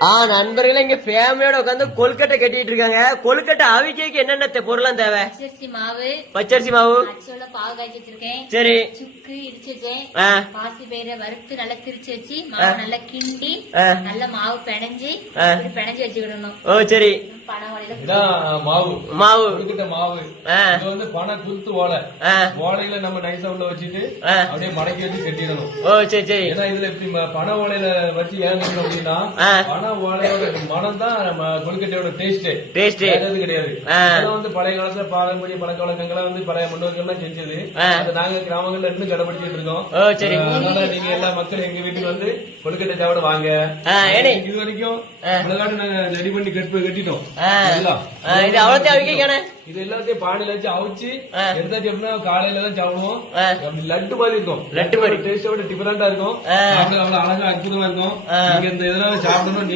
நண்பர்களே இங்க ஃபேமிலியோட உட்காந்து கொழுக்கட்டை கட்டிட்டு இருக்காங்க. கொழுக்கட்டை அவிக்கைக்கு என்னென்ன பொருளாம் தேவை? பச்சரிசி மாவு, பாவு காய்ச்சி வச்சிருக்கேன். சரி, சுக்கு இடிச்சு வச்சேன். பாசி பயிரை வறுத்து நல்லா திரிச்சு வச்சு மாவு நல்லா கிண்டி நல்ல மாவு பிணைஞ்சு வச்சுக்கிடணும். ஓ சரி. மாவு மாவு கொழுக்கட்டை மாவு இது வந்து பனை குத்து ஓலை ஓலையில நம்ம நைசா உள்ள வச்சுட்டு அப்படியே மடக்கி வச்சு கட்டிடணும். ஓ சரி சரி. ஏன்னா இதுல இப்படி பனை ஓலையில வச்சு ஏன் கட்டணும் அப்படின்னா பனை ஓலையோட மனம் தான் நம்ம கொழுக்கட்டையோட டேஸ்ட் கிடையாது. வந்து பழைய காலத்துல பாரம்பரிய பழக்க வழக்கங்களை வந்து பழைய முன்னோர்கள்லாம் செஞ்சது. அது நாங்க கிராமங்கள்ல இருந்து கடைபிடிச்சிட்டு இருக்கோம். அதனால நீங்க எல்லா மக்களும் எங்க வீட்டுக்கு வந்து கொழுக்கட்டை சாப்பிட வாங்க. இது வரைக்கும் மிளகாட்டு நாங்க ரெடி பண்ணி கட்டிட்டோம். இது அவ்வளோத்தையும் அவிக்கானே இது எல்லாத்தையும் பானையில வச்சு அவிச்சு எடுத்தாச்சு அப்படின்னா காலையில தான் சாப்பிடுவோம். லட்டு மாதிரி இருக்கும். லட்டு மாதிரி டேஸ்டோட டிஃபரெண்டா இருக்கும். அவ்வளவு அழகா அற்புதமா இருக்கும். நீங்க இந்த இதெல்லாம் சாப்பிடணும்.